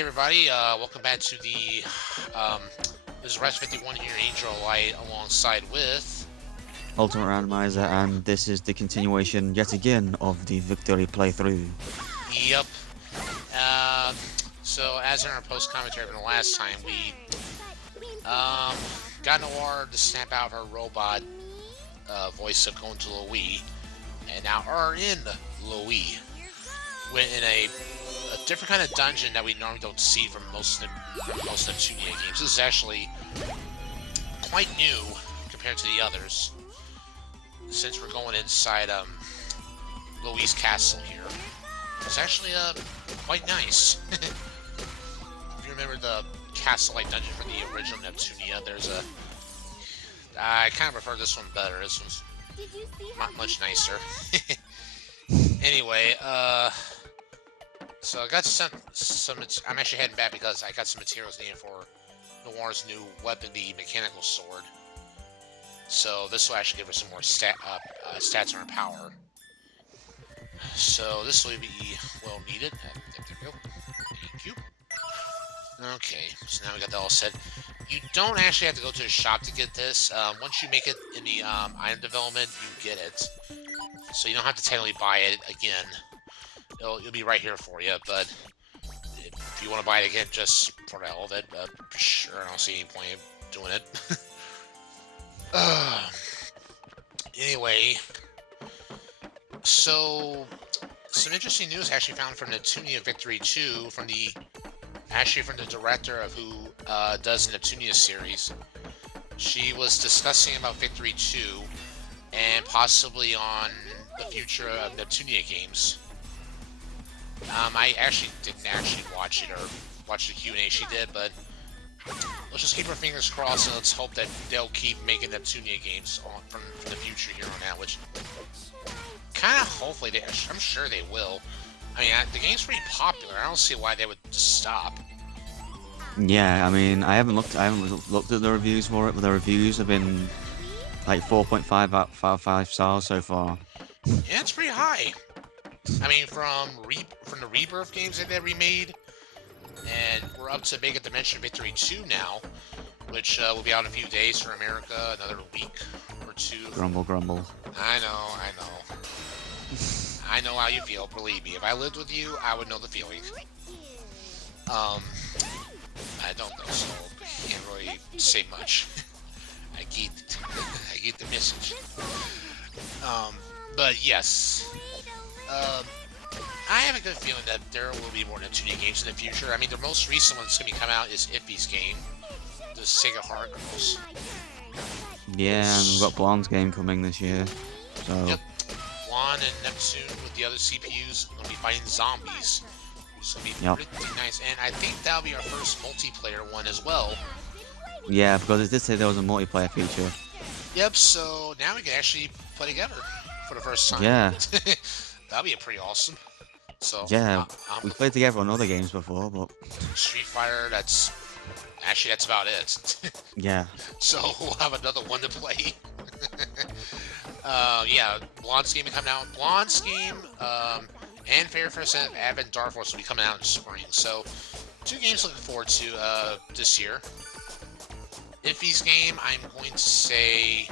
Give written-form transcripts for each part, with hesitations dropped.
everybody, welcome back to the, um, this is Res 51 here, Angel Light, alongside with... Ultimate Randomizer, and this is the continuation yet again of the Victory playthrough. Yep. Um, so, as in our post-commentary from the last time, we, got Noir to snap out of her robot, voice of going to Louis, and now are in Louis. Went in a different kind of dungeon that we normally don't see from most Neptunia games. This is actually quite new compared to the others, since we're going inside Louis' castle here. It's actually quite nice. If you remember the castle-like dungeon for the original Neptunia, there's a... I kind of prefer this one better. This one's much nicer. Anyway, so I got some. I'm actually heading back because I got some materials needed for Noir's new weapon, the mechanical sword. So this will actually give her some more stats on her power. So this will be well needed. There we go. Thank you. Okay, so now we got that all set. You don't actually have to go to the shop to get this. Once you make it in the item development, you get it. So you don't have to technically buy it again. It'll be right here for you, but if you want to buy it again just for the hell of it, sure, I don't see any point in doing it. Anyway, so some interesting news actually found from Neptunia Victory 2 from the director of who does the Neptunia series. She was discussing about Victory 2 and possibly on the future of Neptunia games. I actually didn't watch it or watch the Q&A she did, but let's just keep our fingers crossed and let's hope that they'll keep making Neptunia games from the future here on out, which kind of hopefully I'm sure they will. I mean, the game's pretty popular. I don't see why they would stop. Yeah, I mean, I haven't looked at the reviews for it, but the reviews have been like 4.5 out of 5 stars so far. Yeah, it's pretty high. I mean, from the Rebirth games that they remade, and we're up to Mega Dimension Victory 2 now, which will be out in a few days for America, another week or two. Grumble, grumble. I know. I know how you feel, believe me. If I lived with you, I would know the feeling. I don't know, so I can't really say much. I get the message. But yes. I have a good feeling that there will be more Neptunia games in the future. I mean, the most recent one that's going to be coming out is Iffy's game, the Sega Heart Girls. Yeah, and we've got Blanc's game coming this year. So. Yep. Blanc and Neptune with the other CPUs going to be fighting zombies. It's going to be pretty nice. And I think that'll be our first multiplayer one as well. Yeah, because it did say there was a multiplayer feature. Yep, so now we can actually play together for the first time. Yeah. That'll be pretty awesome. So yeah, we played together on other games before, but Street Fighter, that's about it. Yeah. So we'll have another one to play. Yeah, Blanc's game is coming out. Blanc's game, and Fair First and Advent Dark Force will be coming out in spring. So 2 games looking forward to this year. Iffy's game, I'm going to say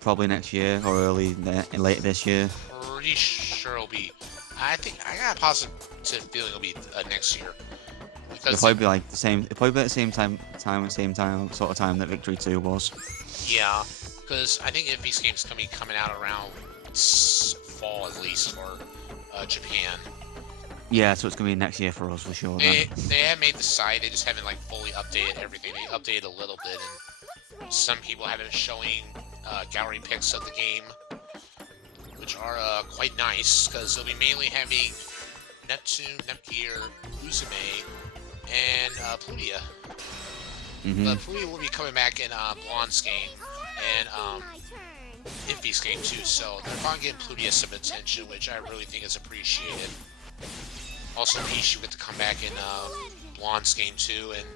probably next year or late this year. Pretty sure it'll be. I think I got a positive feeling it'll be next year. It'll probably be like the same. It'll probably be at the same time sort of time that Victory 2 was. Yeah, because I think Iffy's game's coming out around fall at least for Japan. Yeah, so it's gonna be next year for us for sure. They have made the site. They just haven't like fully updated everything. They updated a little bit, and some people have been showing gallery pics of the game, which are quite nice, because they'll be mainly having Neptune, Nepgear, Uzume, and Plutia. But Plutia will be coming back in Blanc's game and Iffy's game too, so they're probably getting Plutia some attention, which I really think is appreciated. Also, Peach will get to come back in Blanc's game too, and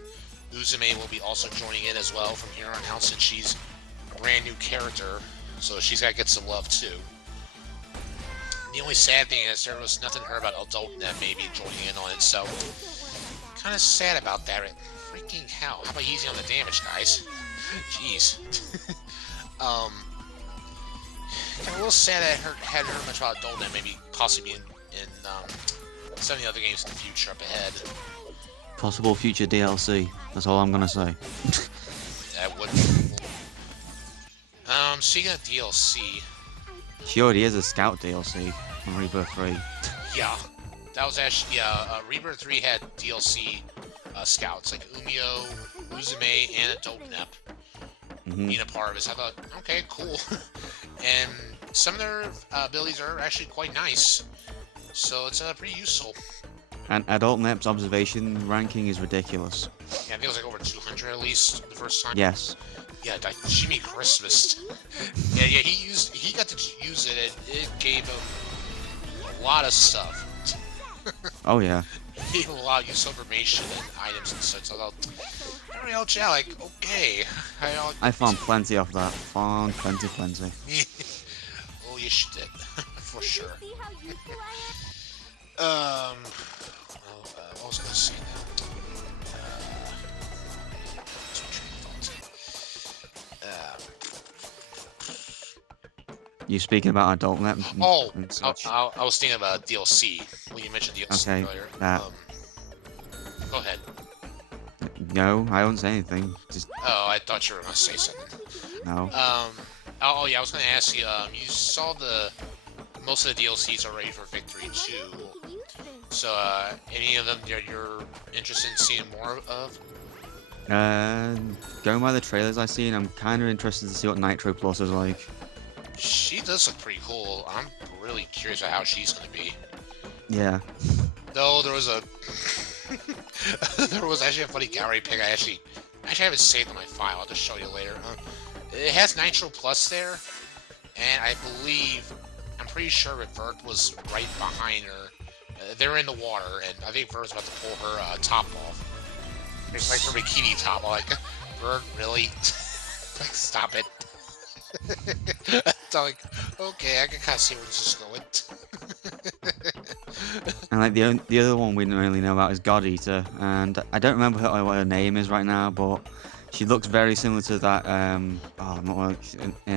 Uzume will be also joining in as well from here on out, since she's a brand new character, so she's got to get some love too. The only sad thing is there was nothing heard about AdultNet maybe joining in on it, so kind of sad about that. Freaking hell! How about easy on the damage, guys? Jeez. um, I'm a little sad I hadn't heard much about Adult maybe possibly in some of the other games in the future up ahead. Possible future DLC. That's all I'm gonna say. That would. Speaking of DLC, She already is a Scout DLC on Rebirth 3. yeah, that was actually Rebirth 3 had DLC scouts like Umio, Uzume, and Adult being a part of it. So I thought, okay, cool. And some of their abilities are actually quite nice, so it's pretty useful. And Adult Nep's observation ranking is ridiculous. Yeah, I think it was like over 200 at least the first time. Yes. Yeah, like Jimmy Christmas. Yeah, he got to use it, and it gave him a lot of stuff. Oh yeah. It gave him a lot of useful information and items and such. So I thought, everybody else, yeah, like, okay. I found plenty of that. Found plenty. Oh, yes, you did. For sure. What was I gonna say now? You speaking about Adult Nep? Oh, and such? I was thinking about DLC. When you mentioned DLC earlier. Go ahead. No, I don't say anything. Just Oh, I thought you were gonna say something. no. Oh yeah, I was gonna ask you. You saw most of the DLCs are ready for Victory 2. So, any of them you're interested in seeing more of? Going by the trailers I've seen, I'm kind of interested to see what Nitro Plus is like. She does look pretty cool. I'm really curious about how she's gonna be. Yeah. Though there was there was actually a funny gallery pic. I actually have it saved on my file. I'll just show you later. It has Nitro Plus there, and I'm pretty sure that Vert was right behind her. They're in the water, and I think Vert's about to pull her top off. It's like her bikini top. I'm like, Vert, really? Like, stop it. So I'm like, okay, I can kind of see where this is going. And like the other one we don't really know about is God Eater, and I don't remember what her name is right now, but she looks very similar to that. Her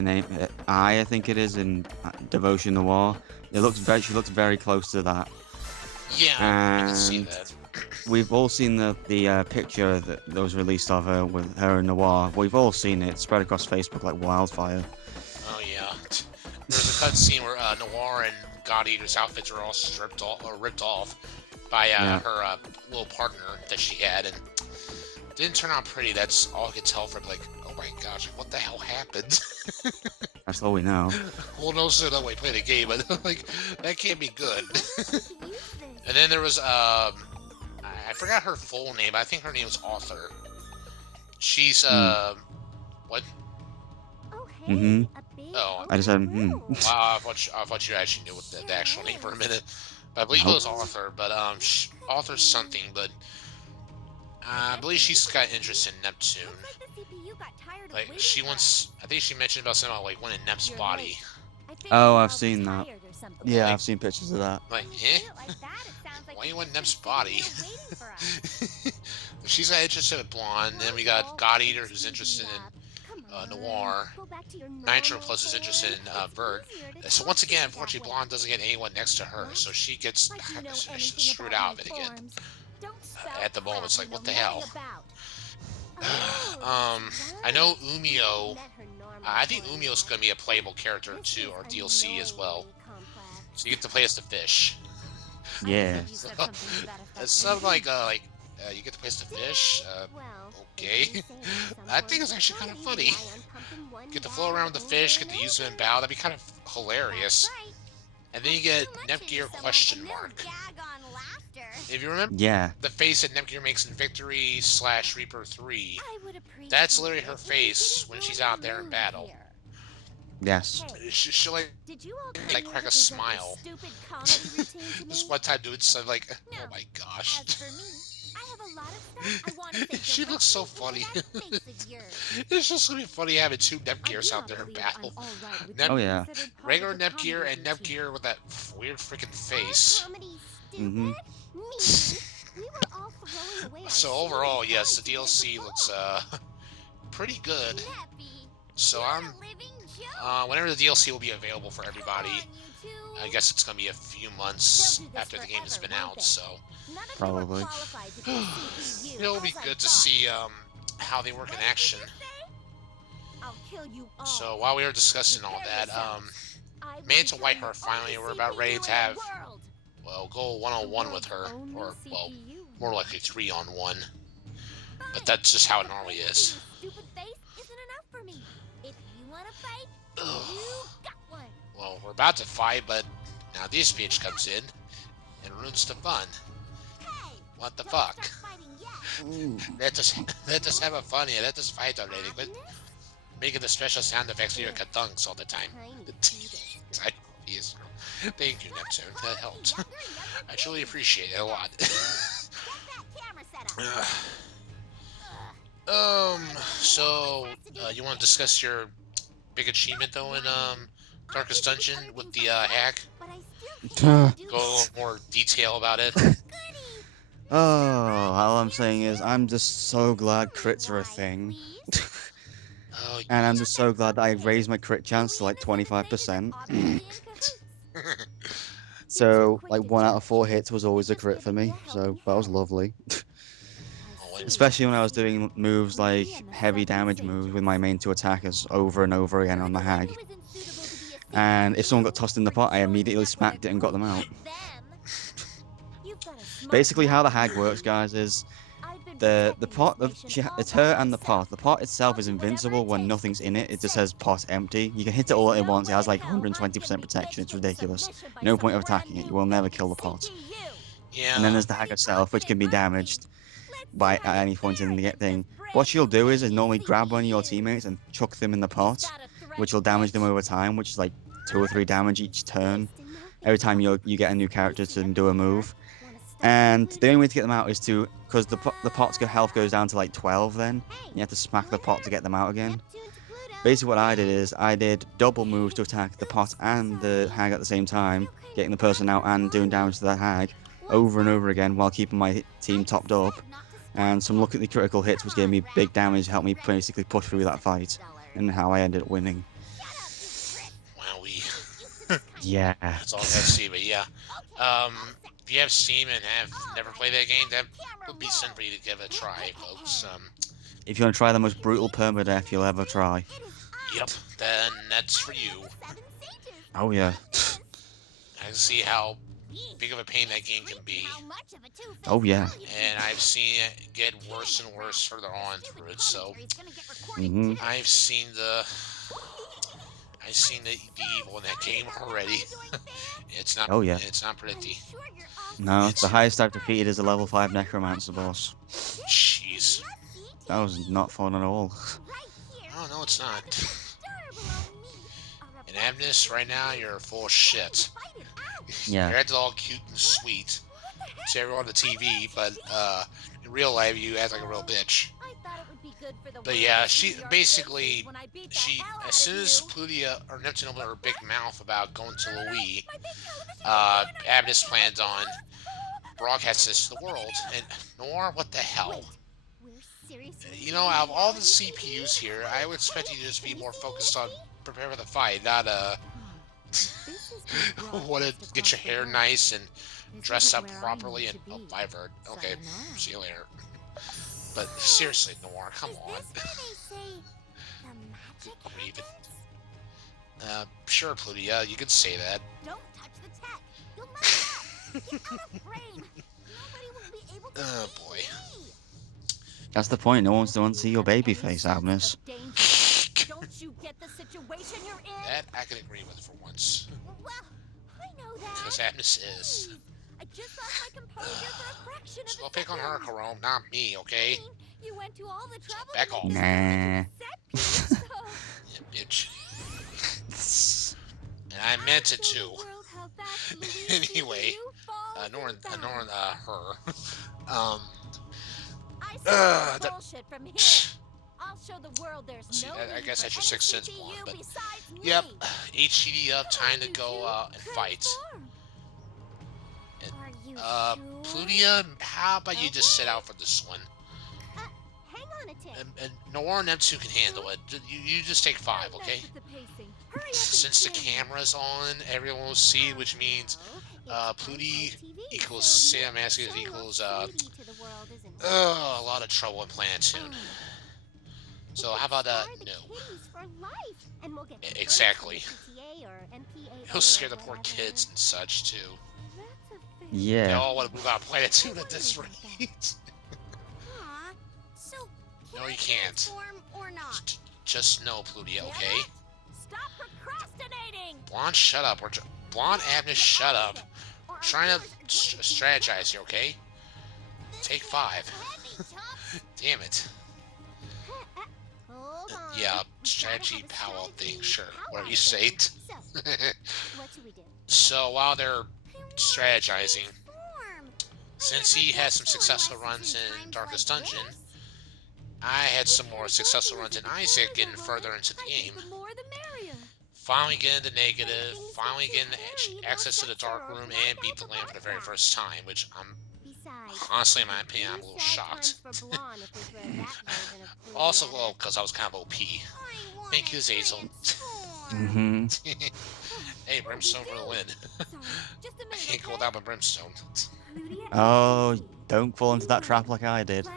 name I think it is in Devotion Noir. She looks very close to that. Yeah, I can see that. We've all seen the picture that was released of her with her and Noir. We've all seen it spread across Facebook like wildfire. Oh yeah, there's a cutscene where Noir and God Eater's outfits are all ripped off by her little partner that she had, and didn't turn out pretty. That's all I could tell from like, oh my gosh, what the hell happened? That's all we know. Well, no, so that way play the game, but like that can't be good. And then there was I forgot her full name. I think her name was Author. She's what? Oh, I just said wow, I thought you actually knew what the actual name for a minute. But I believe it was Author, but Author something, but I believe she's got interest in Neptune. Like I think she mentioned about something about like one in Nep's body. Oh, I've seen that. Yeah, I've seen pictures of that. Like, why you want Nep's body? She's got interest in Blonde, then we got God Eater who's interested in Noir. Nitro Plus is interested in Vert. So once again, unfortunately, Blonde doesn't get anyone next to her, so she gets screwed out of it again. At the moment, it's like, what the hell? I know Umio. I think Umio's gonna be a playable character too, or DLC as well. So you get to play as the fish. Yeah. It's something like you get to play as the fish. Okay. I think it's actually kind of funny. Get to float around with the fish, get to use them in battle. That'd be kind of hilarious. And then you get Nepgear ? If you remember the face that Nepgear makes in Victory / Reaper 3, that's literally her face when she's out there in battle. Yes. She'll like crack a smile. Just one time doing something like, oh my gosh. She looks so funny. It's just gonna be funny having two Nepgears out there in battle. Oh yeah. Regular Nepgear and Nepgear with that weird freaking face. So overall, yes, the DLC looks pretty good. So whenever the DLC will be available for everybody, I guess it's gonna be a few months after the game has been out. So Probably. it'll be good to see how they work in action. So while we were discussing all that, made it to Whitehart finally. We're about ready to have, well, go one-on-one with her, or well, more likely 3-on-1. But that's just how it normally is. Ugh. Well, we're about to fight, but now this bitch comes in and ruins the fun. What the fuck? Let us have a fun here. Let us fight already. But making the special sound effects for your kathunks all the time. Yes. Thank you, Neptune. That helped. I truly appreciate it a lot. So you want to discuss your big achievement though in Darkest Dungeon with the hack? Go a little more detail about it. Oh, all I'm saying is I'm just so glad crits are a thing. Oh, And I'm just so glad that I raised my crit chance to like 25%. So, like 1 out of 4 hits was always a crit for me, so that was lovely. Especially when I was doing moves like heavy damage moves with my main 2 attackers over and over again on the hag. And if someone got tossed in the pot, I immediately smacked it and got them out. Basically, how the hag works, guys, is the pot of it's her and the pot. The pot itself is invincible when nothing's in it. It just says pot empty. You can hit it all at once. It has like 120% protection. It's ridiculous. No point of attacking it. You will never kill the pot. Yeah. And then there's the hag itself, which can be damaged by at any point in the thing. What she'll do is normally grab one of your teammates and chuck them in the pot, which will damage them over time, which is like 2 or 3 damage each turn. Every time you get a new character to do a move. And the only way to get them out is to, because the pot's health goes down to like 12 then, you have to smack the pot to get them out again. Basically what I did is, I did double moves to attack the pot and the hag at the same time, getting the person out and doing damage to the hag, over and over again while keeping my team topped up. And some lucky critical hits which gave me big damage, helped me basically push through that fight, and how I ended up winning. Wowee. Yeah. That's all I gotta see, but yeah. If you have Steam and have never played that game, that would be something for you to give it a try, folks. If you want to try the most brutal permadeath you'll ever try. Yep, then that's for you. Oh yeah. I can see how big of a pain that game can be. Oh yeah. And I've seen it get worse and worse further on through it, so I've seen the evil in that game already. It's not. Oh yeah. It's not pretty. No, the highest I've defeated is a level 5 Necromancer boss. Jeez. That was not fun at all. Oh no, it's not. And Agnes, right now you're full of shit. Yeah. You're acting all cute and sweet to everyone on the TV, but in real life you act like a real bitch. But yeah, she basically, as soon as Plutia or Neptune opened her big mouth about going to Louis, Abnus plans on broadcast this to the world. And Noir, what the hell? You know, out of all the CPUs here, I would expect you to just be more focused on prepare for the fight, not want to get your hair nice and dress up properly and Vert. Okay, see you later. But seriously, Noir, come on. Sure, Plutia, you could say that. Don't touch the tech. You'll mess up. Get out of frame. Nobody will be able to Oh see boy. me. That's the point. No one's to see your baby face, Agnes. Don't you get the situation you're in? That I can agree with for once. Well, I know that. Because Agnes is. I just lost my composure for a fraction of a So pick on her, Carome, not me, okay? You went to all the trouble. Back off. Nah. Yeah, bitch. And I meant it too. Anyway, Norn, her. Bullshit from here. I'll show the world there's See, no I guess that's your sixth sense one, but besides yep, me. HCD up, time to go and fight. Are you Plutia, how about you just sit out for this one? Hang on a tick. And Nor and Neptune can handle it. You just take 5, okay? Since the camera's on, everyone will see, which means Plutie equals Sam Asking equals a lot of trouble in Planetoon. So how about no? Exactly. He'll scare the poor kids and such too. They Yeah. all want to move out of Planetoon at this rate. No, you can't. Or not. Just no, Plutia, okay? Stop procrastinating. Blonde, shut up. Blonde, Agnes, shut up. We're trying to strategize here, okay? Take 5. Damn it. Yeah, strategy powwow thing, sure. Whatever you say. What should we do? So while they're strategizing, since he had some successful runs in Darkest Dungeon, I had some more successful runs in Isaac getting further into the game. Finally getting the negative, finally getting access to the dark room, and beat the land for the very first time, which I'm honestly, in my opinion, I'm a little shocked. Also, well, because I was kind of OP. Thank you, Zazel. Mm-hmm. Hey, Brimstone for the win. I can't go without my Brimstone. Oh, don't fall into that trap like I did.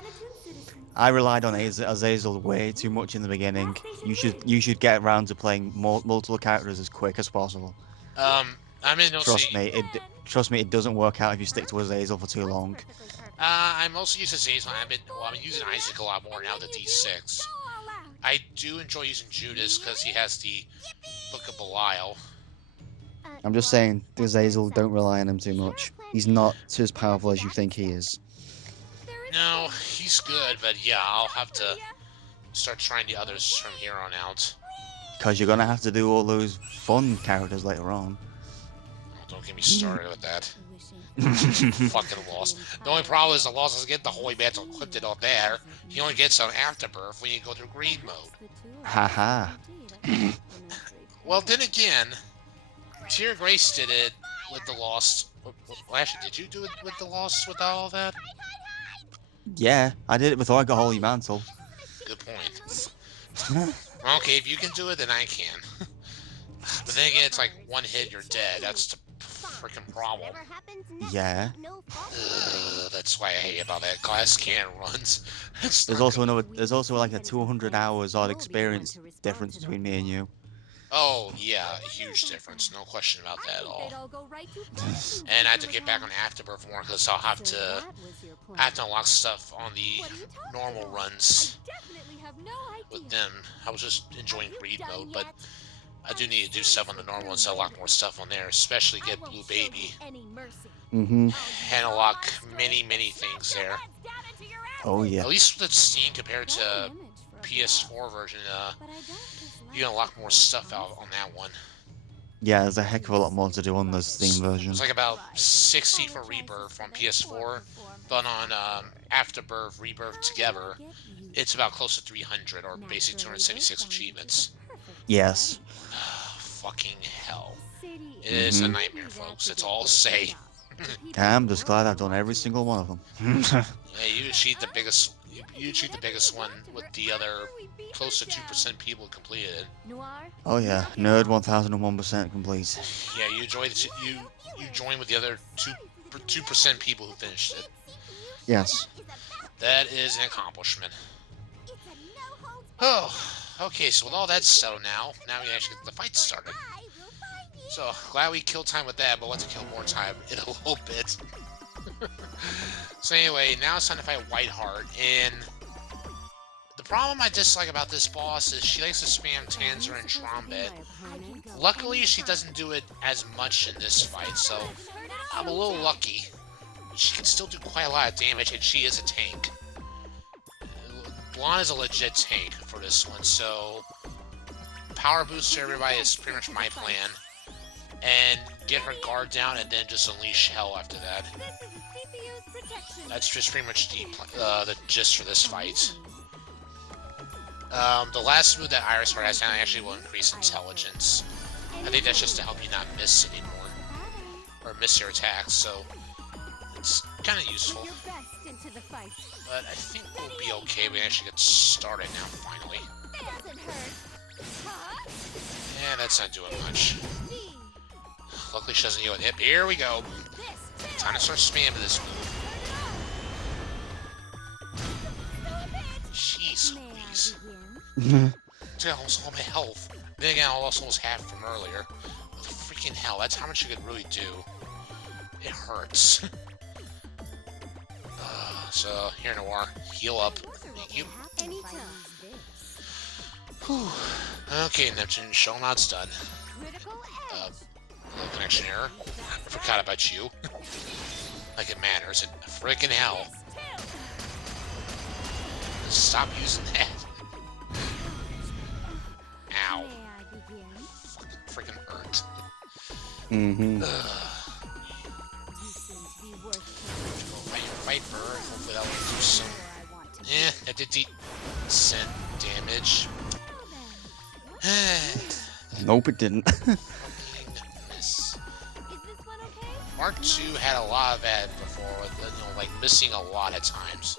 I relied on Azazel way too much in the beginning. You should get around to playing multiple characters as quick as possible. I mean, no, Trust me, it doesn't work out if you stick to Azazel for too long. I mostly use Zazel. I'm using Isaac a lot more now than D6. I do enjoy using Judas because he has the Book of Belial. I'm just saying, Azazel, don't rely on him too much. He's not as powerful as you think he is. No, he's good, but yeah, I'll have to start trying the others from here on out. Because you're going to have to do all those fun characters later on. Oh, don't get me started with that. Fucking lost. The only problem is the loss doesn't get the Holy Mantle equipped on there. He only gets some Afterbirth when you go through Greed mode. Haha. Well, then again, Tear Grace did it with the Lost. Well, actually, did you do it with the Lost without all that? Yeah, I did it before I got Holy Mantle. Good point. Okay, if you can do it, then I can. But then again, it's like one hit, you're dead. That's the freaking problem. Yeah. That's why I hate about that glass cannon runs. There's also like a 200 hours odd experience difference between me and you. Oh, yeah, a huge difference. No question about that at all. And I have to get back on Afterbirth more because I have to unlock stuff on the normal runs with them. I was just enjoying Greed mode, but I do need to do stuff on the normal ones to unlock more stuff on there, especially get Blue Baby. Mm-hmm. And unlock many things there. Oh, yeah. At least with Steam compared to PS4 version, you can unlock more stuff out on that one. Yeah, there's a heck of a lot more to do on the Steam version. It's like about 60 for Rebirth on PS4, but on Afterbirth, Rebirth together, it's about close to 300, or basically 276 achievements. Yes. Fucking hell. It is a nightmare, folks. That's all I'll say. I'm just glad I've done every single one of them. Yeah, you achieved the biggest. You achieved the biggest one with the other close to 2% people completed it. Oh yeah, nerd 1001% complete. Yeah, you joined with the other 2% people who finished it. Yes. That is an accomplishment. Oh, okay. So with all that settled now we actually get the fight started. So glad we killed time with that, but we'll have to kill more time in a little bit. So anyway, now it's time to fight Whiteheart, and the problem I dislike about this boss is she likes to spam Tanzer and Trombet. Luckily, she doesn't do it as much in this fight, so I'm a little lucky. She can still do quite a lot of damage, and she is a tank. Blanc is a legit tank for this one, so power boost to everybody is pretty much my plan. And get her guard down, and then just unleash hell after that. That's just pretty much the gist for this fight. The last move that Iris Heart has down actually will increase intelligence. I think that's just to help you not miss anymore, or miss your attacks. So It's kind of useful. Put your best into the fight. But I think we'll be okay. We actually get started now, finally. Doesn't hurt. Huh? Yeah, that's not doing much. Me. Luckily, she doesn't heal a hip. Here we go. This. Time to start spamming this move. Jeez May Louise. I begin? Took out almost all my health. Then again, I lost almost half from earlier. What the freaking hell? That's how much you could really do. It hurts. So, here, Noir. Heal up. Thank you. Anytime. Whew. Okay, Neptune. Show him how it's done. Critical edge. Little connection error. I forgot about you. Like it matters. In freaking hell. Stop using that. Ow. May I begin? Fucking freaking hurt. Mm-hmm. You seem to be worth Fight Vert. Hopefully that will do some. I want to Eh, that did decent damage. Nope, it didn't. Miss. Is this one okay? Mark 2 had a lot of that before, with, like missing a lot of times.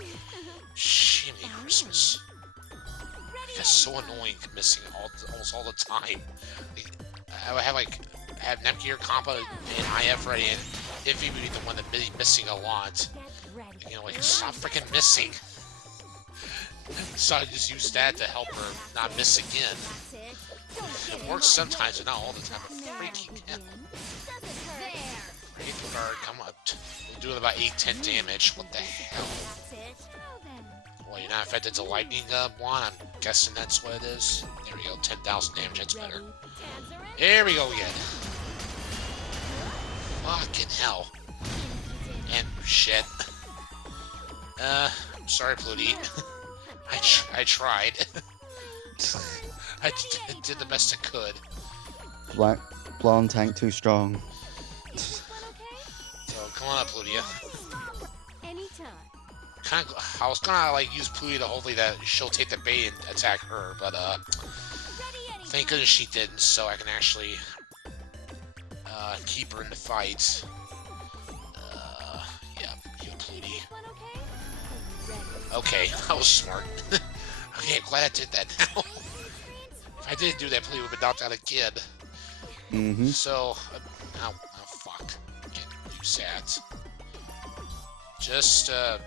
Shimmy Christmas. That's so annoying missing almost all the time. Like, I would have Nepgear, Compa, and IF ready, and if he would be the one that be missing a lot. Get ready. Like, stop freaking missing. So I just use that to help her not miss again. That's it. Don't It works sometimes, but not all the time. But freaking hell. Doesn't hurt. Great Vert, come up. We're doing about 8-10 damage. What the hell? That's it. Now then. Well, you're not affected to lightning, Blanc. I'm guessing that's what it is. There we go, 10,000 damage. That's better. Tanzarine. There we go again. Fucking hell. And shit. I'm sorry, Pluty. I tried. I did the best I could. Blonde tank too strong. Is this one okay? So come on up, Plutia. Anytime. I was gonna like use Plutia to hopefully that she'll take the bait and attack her, but thank goodness she didn't, so I can actually keep her in the fight. Yeah, heal Plutie. Is this one okay? Ready. Okay, I was smart. Okay, I'm glad I did that now. If I didn't do that, Plutie would have been knocked out again. Mm-hmm. So, oh fuck. Get use that. Just, yeah,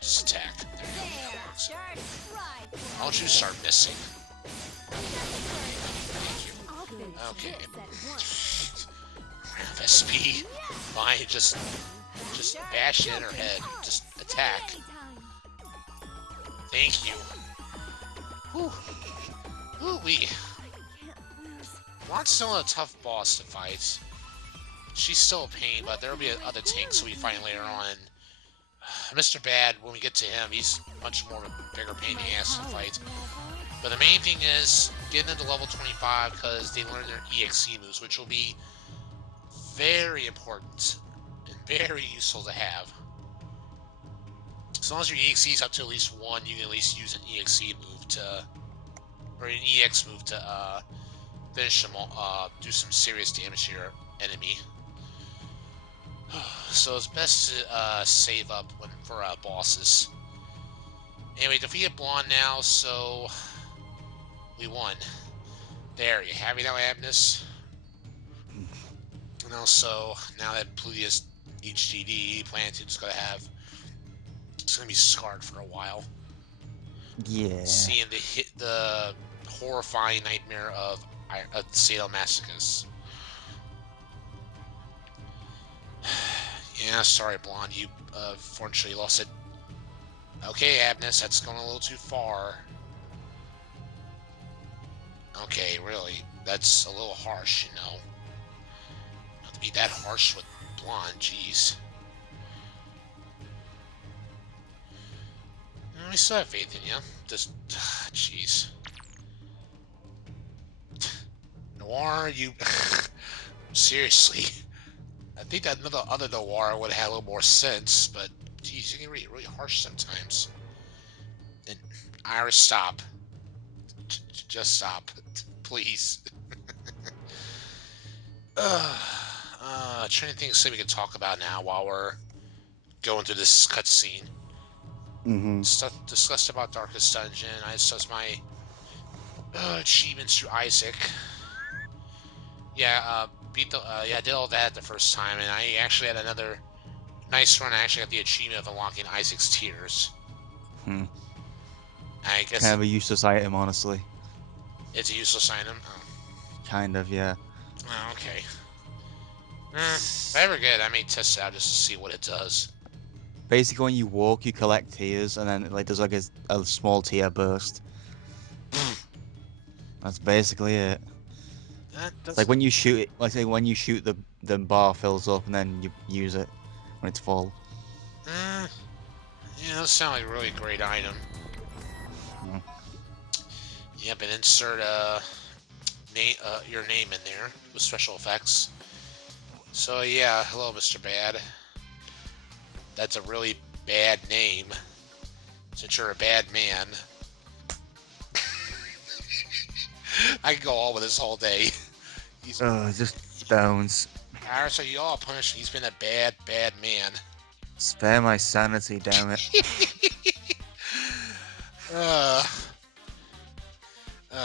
just attack. There you go. That works. Why don't you start missing? Thank you. Okay. SP. Fine, just bash in her head. Just attack. Thank you. Whew. Ooh-wee. Blanc's still a tough boss to fight. She's still a pain, but there will be other tanks we find later on. Mr. Bad, when we get to him, he's much more of a bigger pain in the ass to fight. But the main thing is getting into level 25 because they learn their EXE moves, which will be very important and very useful to have. As long as your EXE is up to at least 1, you can at least use an EXE move to, or an EX move to finish them, do some serious damage to your enemy. So it's best to save up for bosses. Anyway, defeated Blanc now, so we won. There, you happy now, Agnes? And also, now that Plutia's HDD, Planet's gonna have, it's gonna be scarred for a while. Yeah. Seeing the horrifying nightmare of sadomasochists. Yeah, sorry, Blonde. You fortunately lost it. Okay, Abness, that's going a little too far. Okay, really, that's a little harsh, you know. Not to be that harsh with Blonde, jeez. I still have faith in you. Just, jeez. Noir, you... Seriously. I think that other Noir would have had a little more sense, but geez, you can get really harsh sometimes. And Iris, stop. Just stop, please. Trying to think of something we can talk about now while we're going through this cutscene. Mm-hmm. Stuff discussed about Darkest Dungeon. I discussed my achievements through Isaac. Yeah, beat the yeah, I did all that the first time, and I actually had another nice run. I actually got the achievement of unlocking Isaac's Tears. Hmm. I guess Kind of a useless item, honestly. it's a useless item. Oh, Kind of, yeah. oh okay. If I ever get it, I may test it out just to see what it does. Basically, when you walk, you collect tears, and then like there's like a small tear burst. That's basically it. That It's like doesn't. when you shoot it, like say when you shoot the bar fills up, and then you use it when it's full. Uh, yeah, those sound like a really great item. Hmm. Yep, and insert your name in there with special effects. So yeah, hello, Mr. Bad. That's a really bad name. Since you're a bad man, I can go on with this all day. He's Just bones. Iris, so you all punished. He's been a bad, bad man. Spare my sanity, damn it. uh,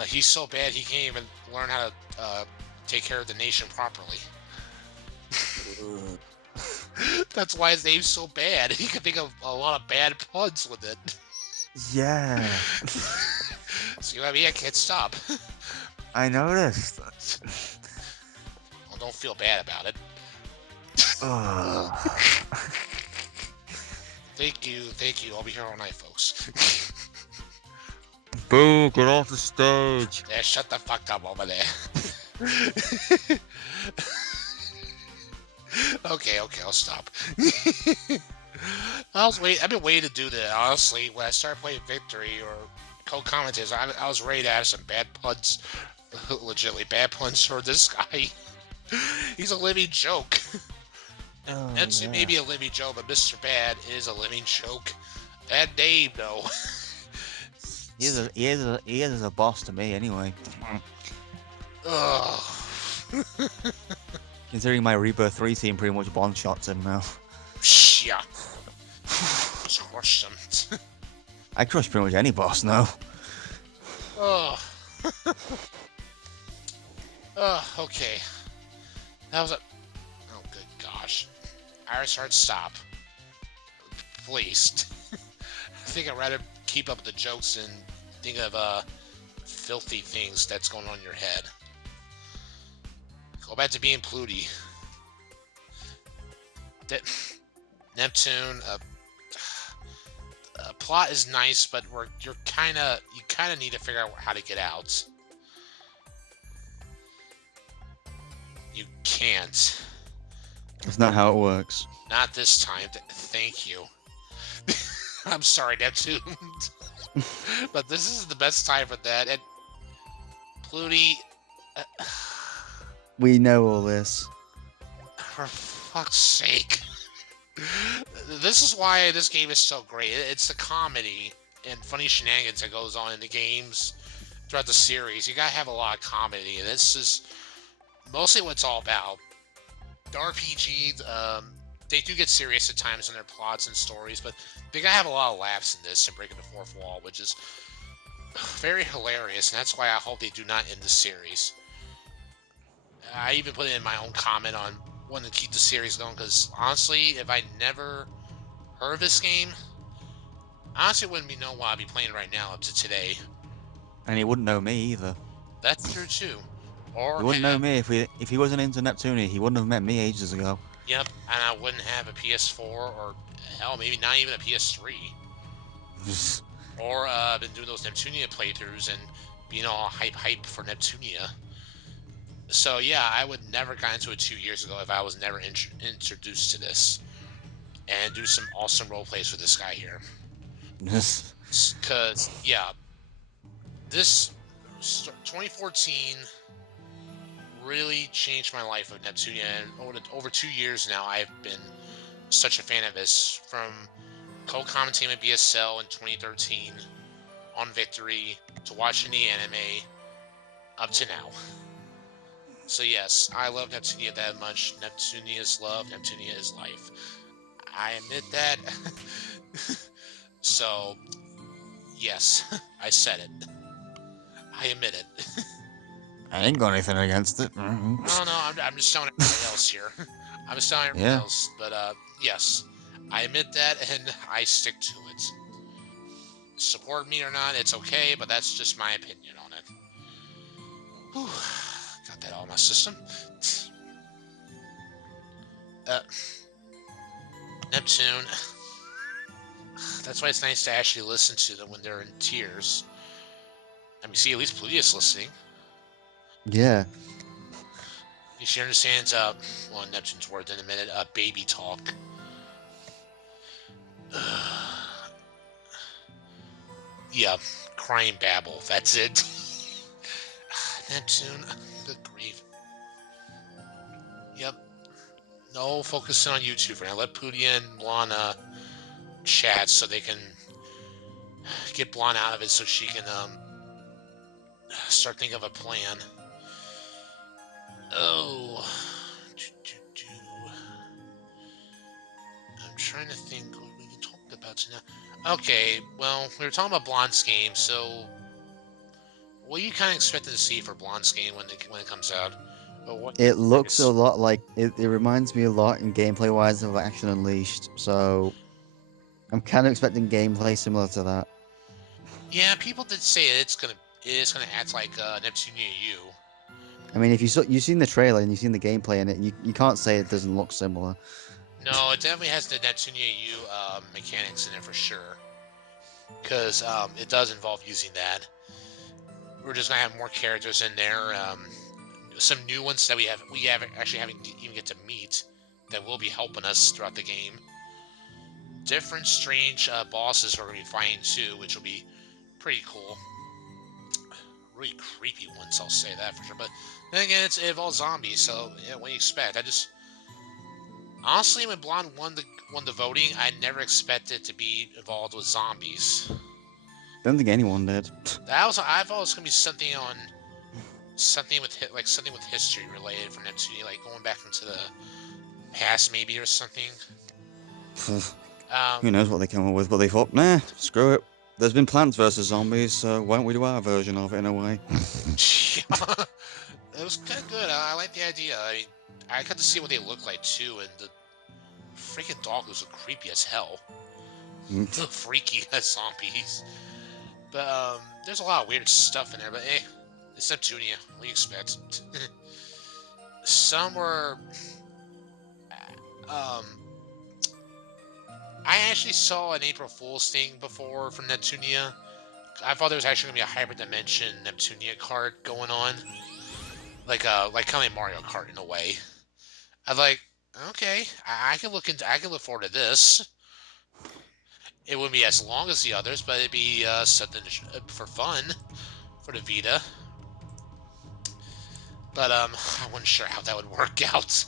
he's so bad he can't even learn how to take care of the nation properly. That's why his name's so bad. He could think of a lot of bad puns with it. Yeah, See what I mean? I can't stop. I noticed. Well, don't feel bad about it. Ugh. Thank you, thank you. I'll be here all night, folks. Boo, get off the stage. Yeah, shut the fuck up over there. Okay, I'll stop. I've been waiting to do that. Honestly, when I started playing Victory or co-commentators, I was ready to have some bad puns, legitimately bad puns for this guy. He's a living joke. Oh, Netsu may yeah. be a living joke, but Mr. Bad is a living joke. Bad name, though. He is a boss to me, anyway. Ugh. Considering my Rebirth 3 team pretty much one-shots him now. Yeah. Just crush them. I crush pretty much any boss now. Ugh. Ugh, okay. That was a... Oh, good gosh. Iris Heart, stop. Please. I think I'd rather keep up with the jokes and think of, filthy things that's going on in your head. Go back to being Pluty. Neptune, plot is nice, but you kind of need to figure out how to get out. You can't. That's not how it works. Not this time. Thank you. I'm sorry, Neptune. But this is the best time for that. And Pluty, uh, We know all this. for fuck's sake. This is why this game is so great. It's the comedy and funny shenanigans that goes on in the games throughout the series. You gotta have a lot of comedy, and this is mostly what it's all about. The RPG, they do get serious at times in their plots and stories, but they gotta have a lot of laughs in this and breaking the fourth wall, which is very hilarious, and that's why I hope they do not end the series. I even put it in my own comment on wanting to keep the series going, because honestly, if I never heard of this game, honestly wouldn't be know why I'd be playing right now up to today. And he wouldn't know me either. That's true too. He Or, wouldn't know me if he wasn't into Neptunia. He wouldn't have met me ages ago. yep, and I wouldn't have a PS4, or hell, maybe not even a PS3. Or been doing those Neptunia playthroughs and being all hype for Neptunia. So yeah, I would never got into it 2 years ago if I was never introduced to this and do some awesome role plays for this guy here. Cause yeah, this 2014 really changed my life with Neptunia, and over 2 years now, I've been such a fan of this. From co-commentating with BSL in 2013 on Victory to watching the anime up to now. So yes, I love Neptunia that much. Neptunia is love. Neptunia is life. I admit that. So, yes, I said it. I admit it. I ain't got anything against it. No, no, I'm just telling everybody else here. I'm just telling everybody Yeah. else. But yes, I admit that, and I stick to it. Support me or not, it's okay, but that's just my opinion on it. Whew, got that all in my system. Uh, Neptune. That's why it's nice to actually listen to them when they're in tears. I mean, see, at least Pludius listening. Yeah. She understands, well, Neptune's word in a minute, baby talk. Yeah, crying babble. That's it. Neptune, good grief. Yep. No, focusing on YouTube for now. Let Pudia and Lana chat so they can get Blonde out of it so she can start thinking of a plan. Oh. I'm trying to think what we can talk about now. Okay, well, we were talking about Blonde's game, so what are you kind of expecting to see for Blonde's game when it comes out? Or what? It looks a lot like it reminds me a lot in gameplay wise of Action Unleashed, so I'm kind of expecting gameplay similar to that. Yeah, people did say it's gonna act like Neptunia U. I mean, if you've seen the trailer and you've seen the gameplay in it, you can't say it doesn't look similar. No, it definitely has the Neptunia U mechanics in it for sure, because it does involve using that. We're just gonna have more characters in there, some new ones that we have actually haven't even get to meet that will be helping us throughout the game. Different strange bosses we're gonna be fighting too, which will be pretty cool. Really creepy ones, I'll say that for sure. But then again, it involves zombies, so yeah, what do you expect? I just honestly, when Blonde won the voting, I never expected it to be involved with zombies. Don't think anyone did. I thought it was gonna be something with something with history related from Neptunia, like going back into the past maybe or something. Um, Who knows what they came up with, but they thought, nah, screw it. There's been Plants vs Zombies, so why don't we do our version of it in a way? yeah, it was kind of good. I like the idea. I mean, I got to see what they look like too, and the freaking dog was creepy as hell. Freaky as zombies. But there's a lot of weird stuff in there. But hey, it's Neptunia. What do you expect? Some were. Um, I actually saw an April Fool's thing before from Neptunia. I thought there was actually gonna be a Hyperdimension Neptunia card going on, like kind of like Mario Kart in a way. I was like, okay, I can I can look forward to this. It wouldn't be as long as the others, but it'd be something for fun for the Vita. But I wasn't sure how that would work out.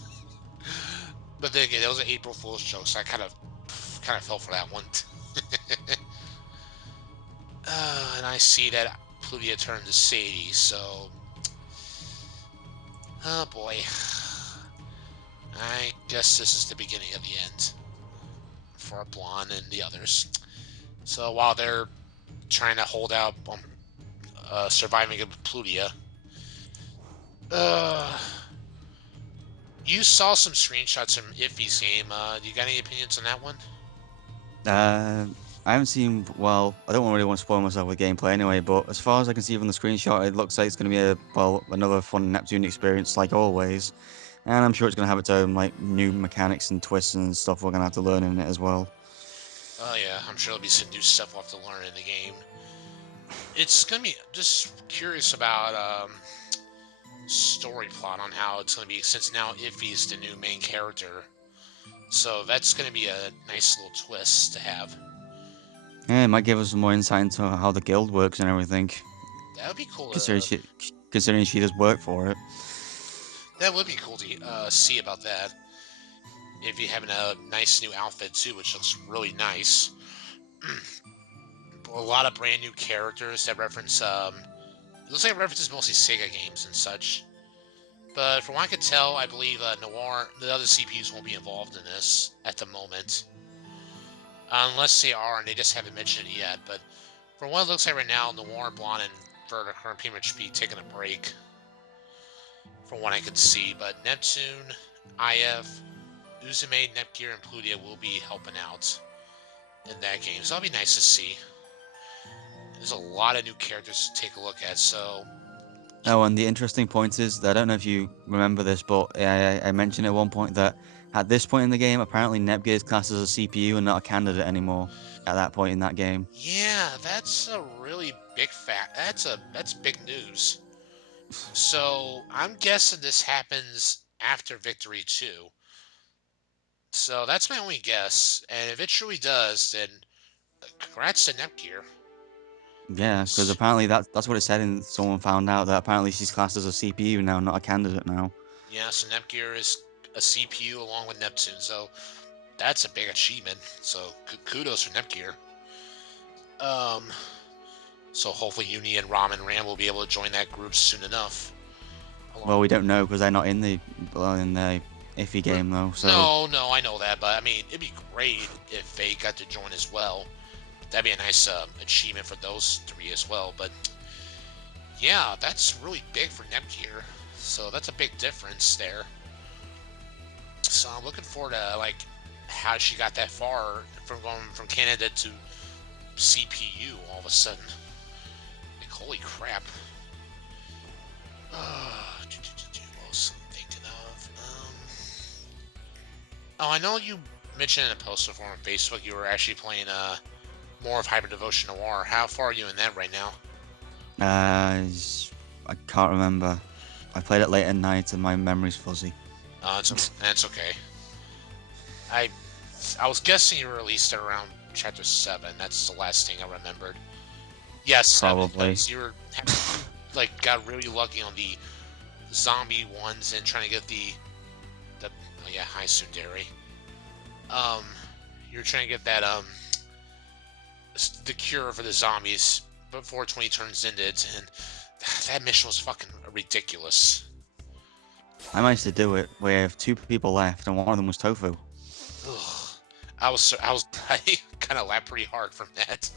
But then again, it was an April Fool's joke, so I kind of fell for that one. And I see that Plutia turned to Sadie, so oh boy, I guess this is the beginning of the end for Blonde and the others. So while they're trying to hold out on surviving with Plutia, uh, you saw some screenshots from Iffy's game. Do you got any opinions on that one? Uh, I haven't seen. Well, I don't really want to spoil myself with gameplay anyway. But as far as I can see from the screenshot, it looks like it's going to be another fun Neptune experience like always, and I'm sure it's going to have its own like new mechanics and twists and stuff we're going to have to learn in it as well. Oh yeah, I'm sure there'll be some new stuff we'll have to learn in the game. It's gonna be just curious about story plot on how it's gonna be since now Iffy's the new main character. So that's gonna be a nice little twist to have. Yeah, it might give us some more insight into how the guild works and everything, That would be cool. considering she does work for it. That would be cool to see about that. If you having a nice new outfit too, which looks really nice. A lot of brand new characters that reference. It looks like it references mostly Sega games and such. But from what I could tell, I believe Noir, the other CPUs won't be involved in this at the moment. Unless they are, and they just haven't mentioned it yet. But from what it looks like right now, Noir, Blanc, and Vert are going to pretty much be taking a break, from what I can see. But Neptune, IF, Uzume, Netgear, and Plutia will be helping out in that game. So that'll be nice to see. There's a lot of new characters to take a look at. So Oh, and the interesting point is that I don't know if you remember this, but I mentioned at one point that at this point in the game, apparently Netgear is classed as a CPU and not a candidate anymore. At that point in that game. yeah, that's a really big fact. That's big news. So I'm guessing this happens after Victory 2. So that's my only guess. And if it truly does, then congrats to Netgear. Yeah, because apparently that's what it said, and someone found out that apparently she's classed as a CPU now, not a candidate now. Yeah, so Netgear is a CPU along with Neptune. So that's a big achievement. So kudos for Netgear. Um, so hopefully Uni and Ram and Ram will be able to join that group soon enough. Well, Along we don't know because they're not in the iffy game though. So no, I know that, but I mean, it'd be great if they got to join as well. That'd be a nice achievement for those three as well. But yeah, that's really big for Netgear. So that's a big difference there. So I'm looking forward to like how she got that far from going from Canada to CPU all of a sudden. Like holy crap. What was I thinking of? Oh, I know you mentioned in a post before on Facebook you were actually playing more of Hyperdimension Noir. How far are you in that right now? I can't remember. I played it late at night and my memory's fuzzy. That's okay. I I was guessing you released it around chapter 7. That's the last thing I remembered. Yes, 7, Probably. because you like got really lucky on the zombie ones and trying to get the oh yeah, hi Sundari. Um, you're trying to get that the cure for the zombies before 20 turns ended, and that mission was fucking ridiculous. I managed to do it with 2 people left, and one of them was Tofu. Ugh. I kind of laughed pretty hard from that.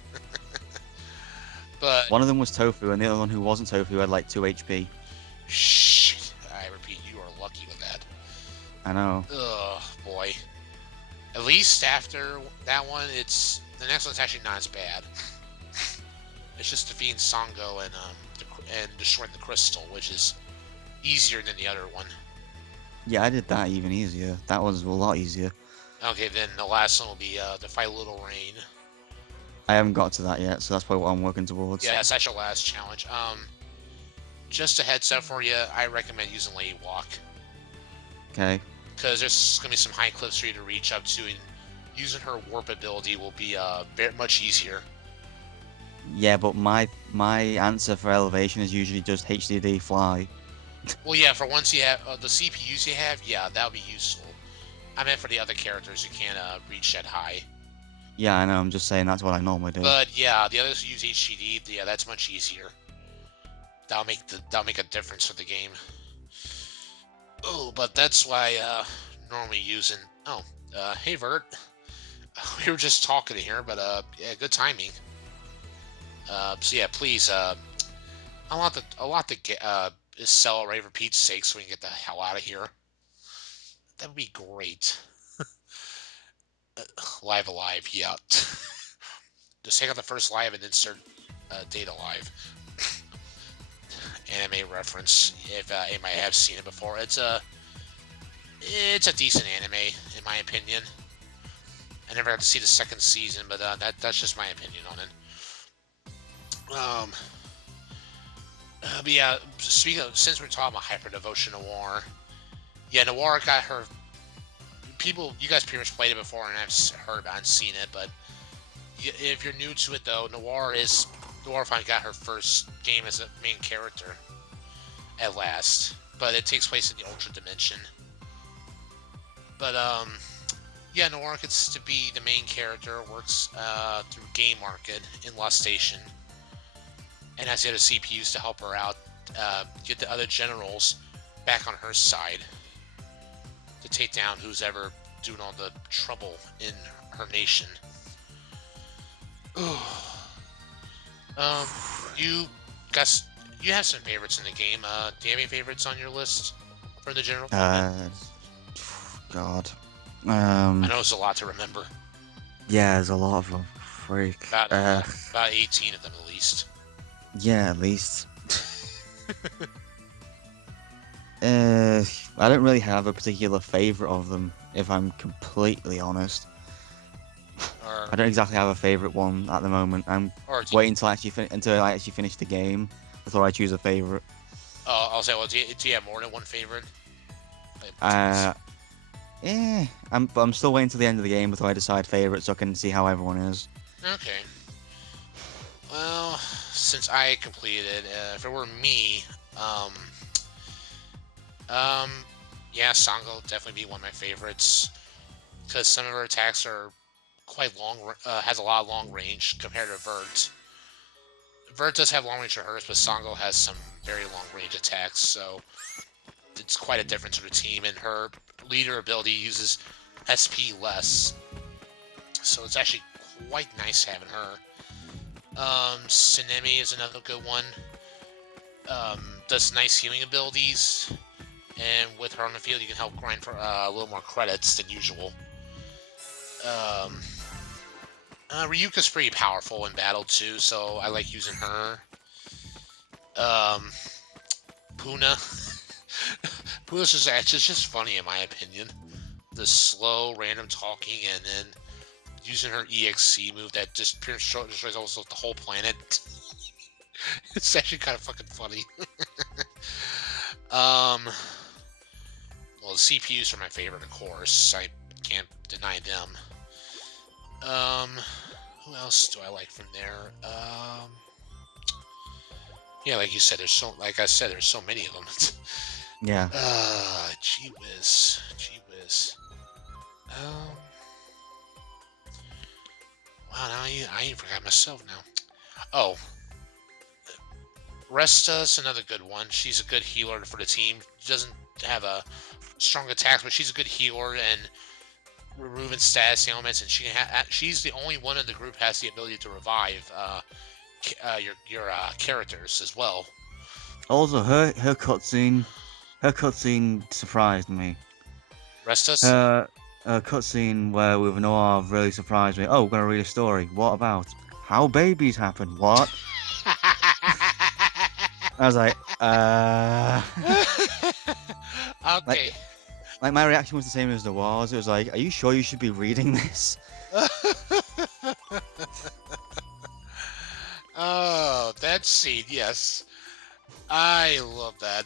But One of them was Tofu, and the other one who wasn't Tofu had like 2 HP. shit, I repeat, you are lucky with that. I know. Ugh, boy. At least after that one, the next one's actually not as bad. It's just defeating Sango and destroying the crystal, which is easier than the other one. Yeah, I did that even easier. That was a lot easier. Okay, then the last one will be to fight Little Rain. I haven't got to that yet, so that's probably what I'm working towards. Yeah, that's your last challenge. Just a heads up for you, I recommend using Lady Walk. Okay. Because there's going to be some high cliffs for you to reach up to, and using her warp ability will be very much easier. Yeah, but my answer for elevation is usually just HDD fly. Well, yeah, for once you have the CPUs you have, yeah, that would be useful. I meant for the other characters who can't reach that high. Yeah, I know. I'm just saying that's what I normally do. But yeah, the others who use HDD, yeah, that's much easier. That'll make a difference for the game. Oh, but that's why normally using. Oh, hey Vert, we were just talking here, but yeah, good timing. So yeah, please, I want to get accelerate for Pete's sake, so we can get the hell out of here. That would be great. Live alive, yeah. Just take out the first live and insert data live. Anime reference, if anybody have seen it before. It's a decent anime, in my opinion. I never got to see the second season, but that's just my opinion on it. But yeah, speaking of, since we're talking about Hyper Devotion Noir, yeah, Noir got her. You guys pretty much played it before, and I've heard about and seen it, but if you're new to it though, Noir finally got her first game as a main character at last, but it takes place in the Ultra Dimension. But yeah, Noir gets to be the main character, works through Game Market in Lost Station, and has the other CPUs to help her out, get the other generals back on her side to take down who's ever doing all the trouble in her nation. um, you guys, you have some favorites in the game. Do you have any favorites on your list for the general format? Uh, God. I know it's a lot to remember. Yeah, there's a lot of them. Freak. About 18 of them at least. Yeah, at least. Uh, I don't really have a particular favorite of them, if I'm completely honest. Or I don't exactly have a favorite one at the moment. I'm or do you, waiting until I actually finish the game before I choose a favorite. I'll say, well, do you have more than one favorite? Like, Uh, but I'm still waiting till the end of the game before I decide favorite, so I can see how everyone is. okay. Well, since I completed it, if it were me, um, um, yeah, Sango would definitely be one of my favorites because some of her attacks are quite long, has a lot of long range compared to Vert. Vert does have long range for hers, but Sango has some very long range attacks, so it's quite a difference for the team. And her leader ability uses SP less, so it's actually quite nice having her. Sinemi is another good one. Does nice healing abilities, and with her on the field, you can help grind for a little more credits than usual. Um, Ryuka's pretty powerful in battle too, so I like using her. Um, Puna. Puna's just funny in my opinion. The slow, random talking, and then using her EXC move that just destroys almost the whole planet. It's actually kind of fucking funny. um, well, the CPUs are my favorite, of course. I can't deny them. Who else do I like from there? Yeah, like you said, like I said, there's so many of them. Yeah. Gee whiz, gee whiz. Wow, now I even forgot myself now. Oh, Resta's another good one. She's a good healer for the team. She doesn't have a strong attacks, but she's a good healer and removing status elements, and she's the only one in the group has the ability to revive your characters as well. Also, her cutscene surprised me. Restus? Her cutscene where with Noir really surprised me. Oh, we're gonna read a story. What about how babies happen? What? I was like, like, Okay. like my reaction was the same as Noir's. It was like, are you sure you should be reading this? Oh, that scene, yes. I love that.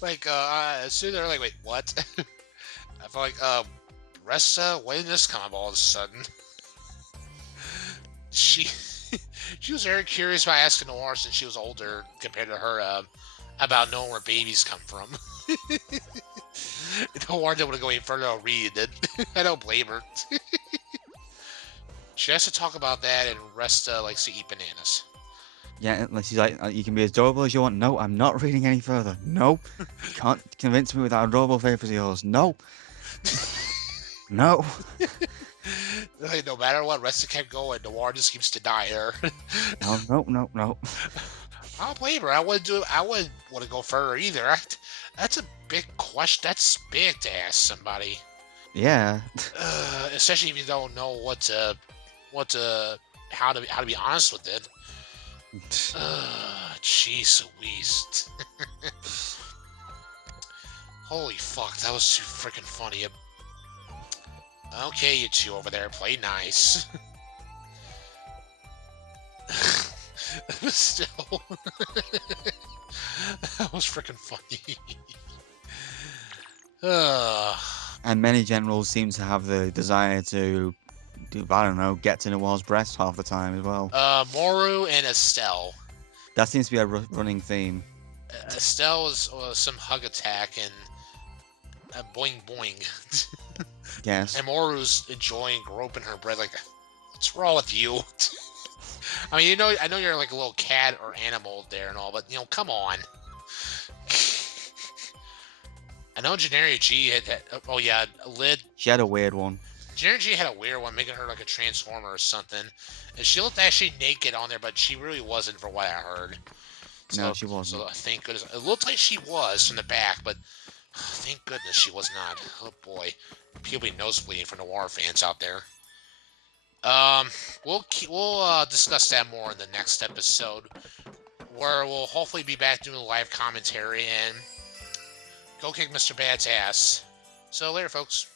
Like, as soon as they're like, wait, what? I felt like, Resta, when did this come up all of a sudden? She, she was very curious by asking Noir since she was older compared to her, about knowing where babies come from. Noir didn't want to go any further, I'll read it. I don't blame her. She has to talk about that, and Resta likes to eat bananas. Yeah, and she's like, you can be as adorable as you want. No, I'm not reading any further. No, you can't convince me with that adorable face of yours. No, no. Like, no matter what, Resta kept going. Noir just keeps denying her. No, no, no, no. I don't blame her. I wouldn't want to go further either. That's a big question. That's big to ask somebody, Yeah. especially if you don't know what to, how to be honest with it. Jeez Louise. Holy fuck, that was too freaking funny. Okay, you two over there, play nice. But still, that was freaking funny. And many generals seem to have the desire to, I don't know, get to Noir's breast half the time as well. Moru and Estelle. That seems to be a running theme. Estelle was some hug attack and boing boing. Yes. And Moru's enjoying groping her breast like, what's wrong with you? I mean, I know you're like a little cat or animal there and all, but come on. I know Generic G had oh yeah, Lid. She had a weird one. Genergy had a weird one, making her like a transformer or something. And she looked actually naked on there, but she really wasn't, for what I heard. So, No, she wasn't. So thank goodness. It looked like she was from the back, but thank goodness she was not. Oh boy, people be nosebleeding for Noir fans out there. We'll discuss that more in the next episode, where we'll hopefully be back doing live commentary and go kick Mr. Bad's ass. So later, folks.